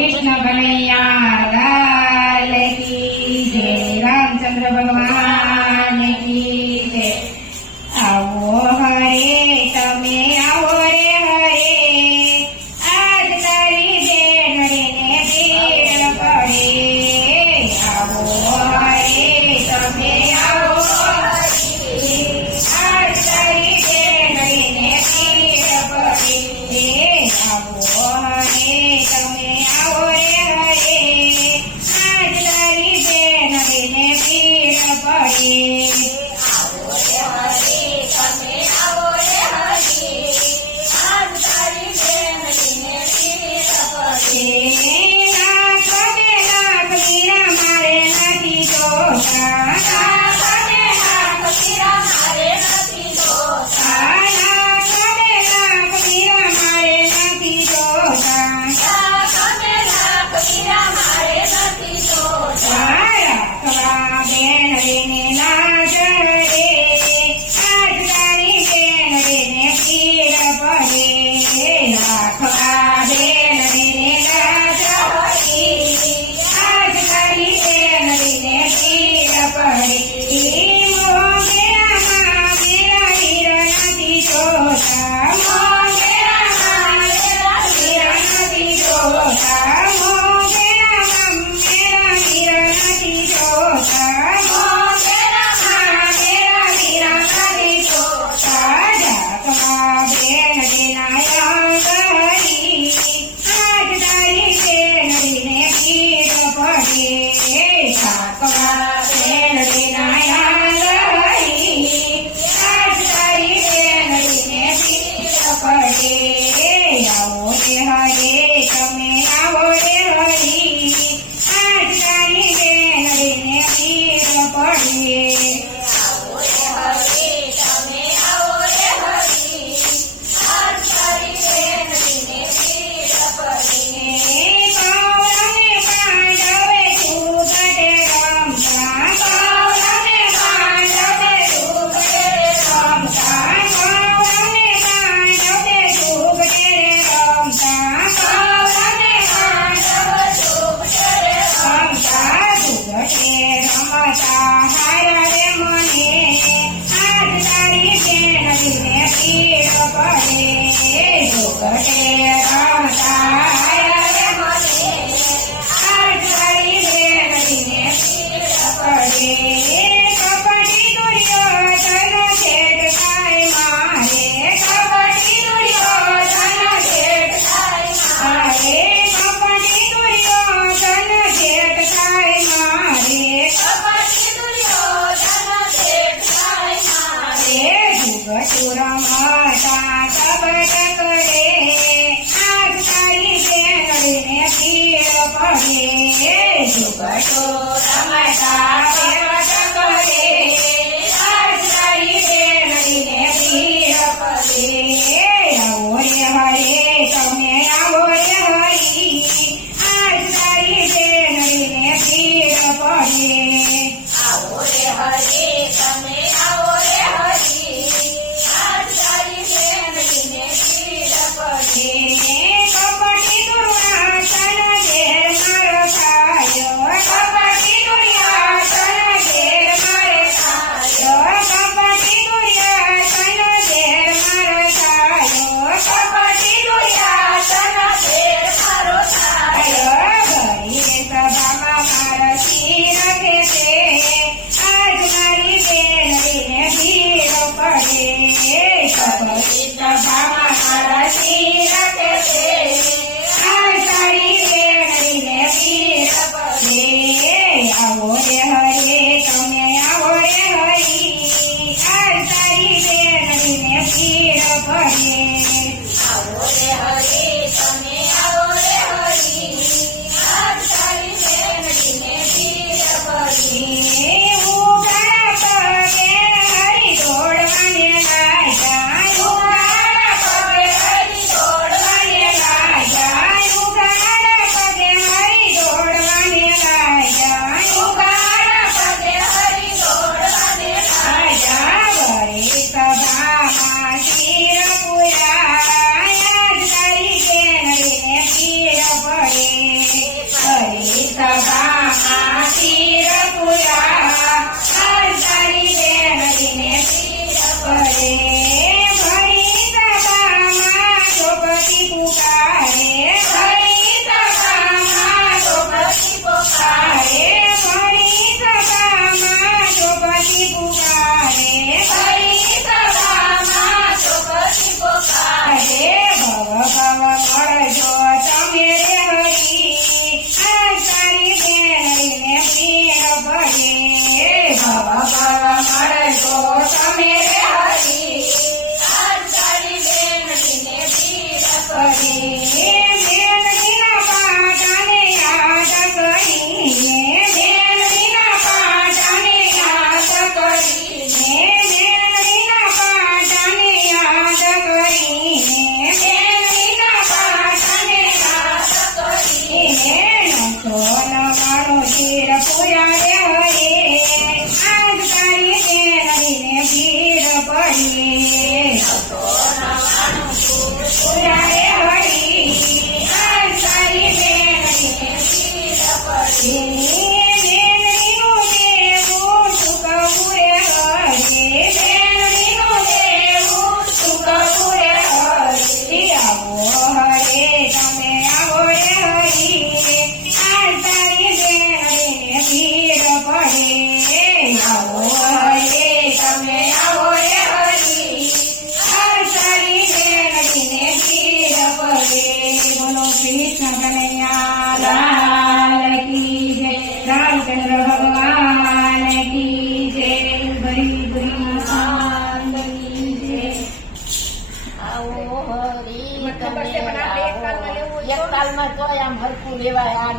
कृष्ण कन्हैया लाल की जय। रामचंद्र भगवान की जय। आवो हरे तमे आवो रे हरे, आज तारी बेनरी ने भीड़ पड़े। आवो हरे तमे आवो हरे, आज तारी बेनरी ने भीड़ पड़े। आवो हरे तमे आवो रे हरे, आज तारी बेनरी ने भीड़ पड़े। કપટી ભીડ પૂરા રે હરે આજ તારી મેળવીને ભીડ પડીએ પૂરા રે હરી આજ તારી મેળવીને ભીડ પડીએ મેળવીનું દેવું ચૂકવવું રે હરે મેળવીનું દેવું ચૂકવવું રે હરે આવો હરે તમે આવો રે હરી આજ તારી મેળવીને ભીડ પડે આવો હરે તમે આવો રે હરી આજ તારી મેળવીને ભીડ પડે બોલો કૃષ્ણ કનૈયા લાલ કી જય રામચંદ્ર ભગવાન કી જય ગરી ગરી આનંદ કી જય આવો હરી તમે એક કાલમાં તો આમ હરખું લેવાય આ